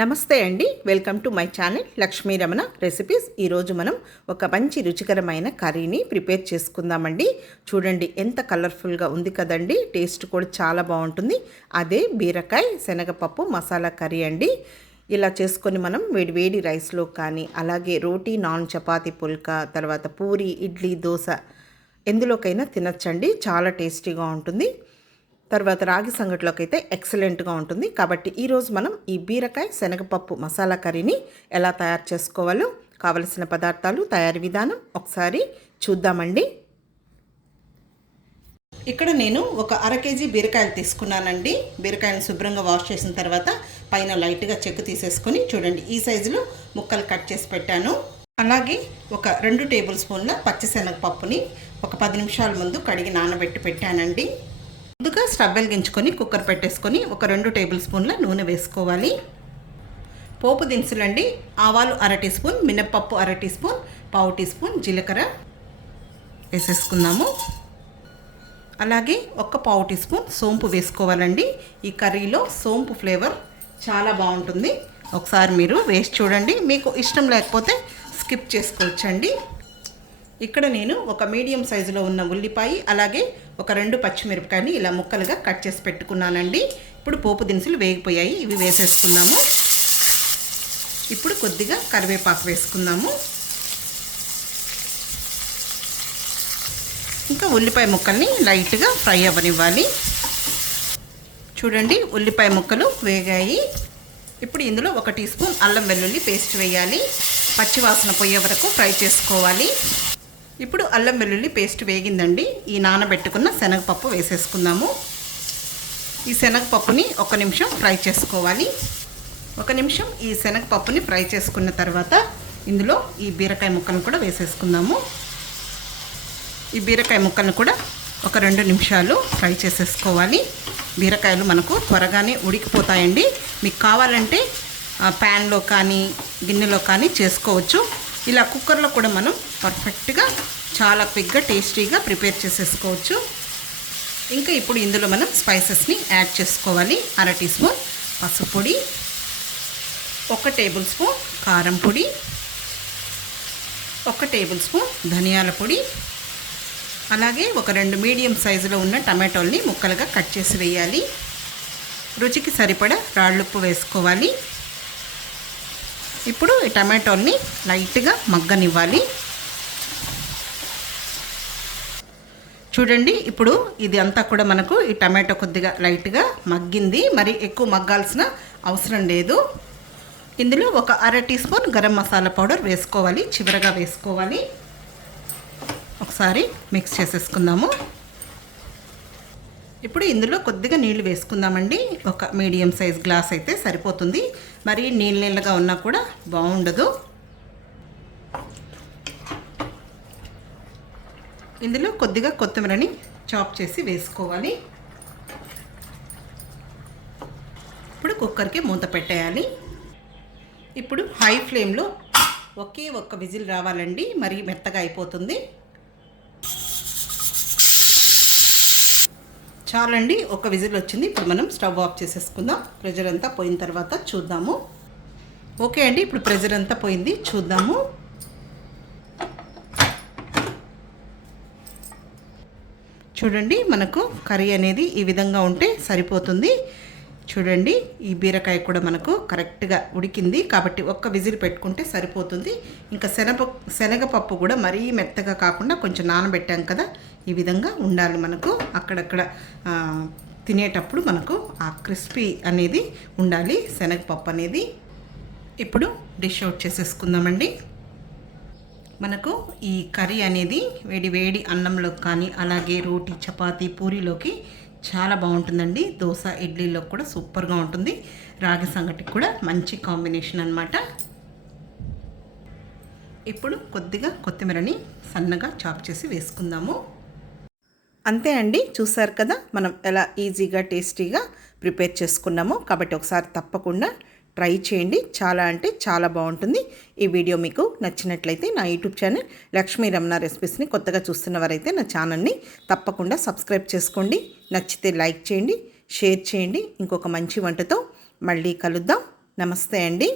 నమస్తే అండి, welcome to my channel Lakshmi Ramana recipes. ఈరోజు మనం ఒక మంచి రుచికరమైన కర్రీని ప్రిపేర్ చేసుకుందామండి. చూడండి ఎంత కలర్ఫుల్గా ఉంది కదండి. టేస్ట్ కూడా చాలా బాగుంటుంది. అదే బీరకాయ శనగపప్పు మసాలా కర్రీ అండి. ఇలా చేసుకొని మనం వేడి వేడి రైస్లో కానీ, అలాగే రోటీ, నాన్, చపాతీ, పుల్కా, తర్వాత పూరి, ఇడ్లీ, దోశ ఎందులోకైనా తినచ్చండి. చాలా టేస్టీగా ఉంటుంది. తర్వాత రాగి సంగటిలోకి అయితే ఎక్సలెంట్గా ఉంటుంది. కాబట్టి ఈరోజు మనం ఈ బీరకాయ శనగపప్పు మసాలా కర్రీని ఎలా తయారు చేసుకోవాలో కావలసిన పదార్థాలు, తయారీ విధానం ఒకసారి చూద్దామండి. ఇక్కడ నేను ఒక అర కేజీ బీరకాయలు తీసుకున్నానండి. బీరకాయలను శుభ్రంగా వాష్ చేసిన తర్వాత పైన లైట్గా చెక్కు తీసేసుకొని చూడండి ఈ సైజులో ముక్కలు కట్ చేసి పెట్టాను. అలాగే ఒక 2 టేబుల్ స్పూన్ల పచ్చిశనగపప్పుని ఒక 10 నిమిషాల ముందు కడిగి నానబెట్టి పెట్టానండి. ముందుగా స్టవ్ వెలిగించుకొని కుక్కర్ పెట్టేసుకొని ఒక 2 టేబుల్ స్పూన్ల నూనె వేసుకోవాలి. పోపు దినుసులండి, ఆవాలు అర టీ స్పూన్, మినప్పప్పు అర టీ స్పూన్, పావు టీ స్పూన్ జీలకర్ర వేసేసుకుందాము. అలాగే ఒక పావు టీ స్పూన్ సోంపు వేసుకోవాలండి. ఈ కర్రీలో సోంపు ఫ్లేవర్ చాలా బాగుంటుంది. ఒకసారి మీరు వేసి చూడండి. మీకు ఇష్టం లేకపోతే స్కిప్ చేసుకోవచ్చండి. ఇక్కడ నేను ఒక మీడియం సైజులో ఉన్న ఉల్లిపాయ, అలాగే ఒక 2 పచ్చిమిరపకాయని ఇలా ముక్కలుగా కట్ చేసి పెట్టుకున్నానండి. ఇప్పుడు పోపు దినుసులు వేగిపోయాయి, ఇవి వేసేసుకుందాము. ఇప్పుడు కొద్దిగా కరివేపాకు వేసుకుందాము. ఇంకా ఉల్లిపాయ ముక్కల్ని లైట్గా ఫ్రై అవ్వనివ్వాలి. చూడండి ఉల్లిపాయ ముక్కలు వేగాయి. ఇప్పుడు ఇందులో 1 టీ స్పూన్ అల్లం వెల్లుల్లి పేస్ట్ వేయాలి. పచ్చివాసన పోయే వరకు ఫ్రై చేసుకోవాలి. ఇప్పుడు అల్లం వెల్లుల్లి పేస్ట్ వేగిందండి. ఈ నానబెట్టుకున్న శనగపప్పు వేసేసుకుందాము. ఈ శనగపప్పుని 1 నిమిషం ఫ్రై చేసుకోవాలి. 1 నిమిషం ఈ శనగపప్పుని ఫ్రై చేసుకున్న తర్వాత ఇందులో ఈ బీరకాయ ముక్కలను కూడా వేసేసుకుందాము. ఈ బీరకాయ ముక్కలను కూడా ఒక 2 నిమిషాలు ఫ్రై చేసేసుకోవాలి. బీరకాయలు మనకు త్వరగానే ఉడికిపోతాయండి. మీకు కావాలంటే ప్యాన్లో కానీ గిన్నెలో కానీ చేసుకోవచ్చు. ఇలా కుక్కర్లో కూడా మనం పర్ఫెక్ట్గా చాలా క్విక్గా టేస్టీగా ప్రిపేర్ చేసేసుకోవచ్చు. ఇంకా ఇప్పుడు ఇందులో మనం స్పైసెస్ని యాడ్ చేసుకోవాలి. అర టీ స్పూన్ పసుపు పొడి, 1 టేబుల్ స్పూన్ కారం పొడి, 1 టేబుల్ స్పూన్ ధనియాల పొడి, అలాగే ఒక 2 మీడియం సైజులో ఉన్న టమాటోల్ని ముక్కలుగా కట్ చేసి వేయాలి. రుచికి సరిపడా రాళ్ళుప్పు వేసుకోవాలి. ఇప్పుడు ఈ టమాటోల్ని లైట్గా మగ్గనివ్వాలి. చూడండి ఇప్పుడు ఇది అంతా కూడా మనకు ఈ టమాటో కొద్దిగా లైట్గా మగ్గింది. మరి ఎక్కువ మగ్గాల్సిన అవసరం లేదు. ఇందులో ఒక అర teaspoon garam masala powder వేసుకోవాలి. చివరగా వేసుకోవాలి. ఒకసారి మిక్స్ చేసేసుకుందాము. ఇప్పుడు ఇందులో కొద్దిగా నీళ్లు వేసుకుందామండి. ఒక మీడియం సైజ్ గ్లాస్ అయితే సరిపోతుంది. మరి నీళ్ళగా ఉన్నా కూడా బాగుండదు. ఇందులో కొద్దిగా కొత్తిమీరని చాప్ చేసి వేసుకోవాలి. ఇప్పుడు కుక్కర్కి మూత పెట్టేయాలి. ఇప్పుడు హై ఫ్లేమ్లో ఒకే ఒక్క విజిల్ రావాలండి. మరి మెత్తగా అయిపోతుంది. చాలండి, ఒక విజిల్ వచ్చింది. ఇప్పుడు మనం స్టవ్ ఆఫ్ చేసేసుకుందాం. ప్రెషర్ అంతా పోయిన తర్వాత చూద్దాము. ఓకే అండి, ఇప్పుడు ప్రెషర్ అంతా పోయింది, చూద్దాము. చూడండి మనకు కర్రీ అనేది ఈ విధంగా ఉంటే సరిపోతుంది. చూడండి ఈ బీరకాయ కూడా మనకు కరెక్ట్గా ఉడికింది. కాబట్టి ఒక్క విజిల్ పెట్టుకుంటే సరిపోతుంది. ఇంకా శనగపప్పు కూడా మరీ మెత్తగా కాకుండా కొంచెం నానబెట్టాం కదా, ఈ విధంగా ఉండాలి. మనకు అక్కడక్కడ తినేటప్పుడు మనకు ఆ క్రిస్పీ అనేది ఉండాలి శనగపప్పు అనేది. ఇప్పుడు డిష్ అవుట్ చేసేసుకుందామండి. మనకు ఈ కర్రీ అనేది వేడి వేడి అన్నంలో కానీ, అలాగే రోటీ, చపాతీ, పూరీలోకి చాలా బాగుంటుందండి. దోశ, ఇడ్లీలో కూడా సూపర్గా ఉంటుంది. రాగి సంగటికి కూడా మంచి కాంబినేషన్ అన్నమాట. ఇప్పుడు కొద్దిగా కొత్తిమీరని సన్నగా చాప్ చేసి వేసుకుందాము. అంతే అండి, చూసారు కదా మనం ఎలా ఈజీగా టేస్టీగా ప్రిపేర్ చేసుకున్నామో. కాబట్టి ఒకసారి తప్పకుండా ట్రై చేయండి. చాలా అంటే చాలా బాగుంటుంది. ఈ వీడియో మీకు నచ్చినట్లయితే నా యూట్యూబ్ ఛానల్ లక్ష్మీ రమణ రెసిపీస్ని కొత్తగా చూస్తున్నవారైతే నా ఛానల్ని తప్పకుండా సబ్స్క్రైబ్ చేసుకోండి. నచ్చితే లైక్ చేయండి, షేర్ చేయండి. ఇంకొక మంచి వంటతో మళ్ళీ కలుద్దాం. నమస్తే అండి.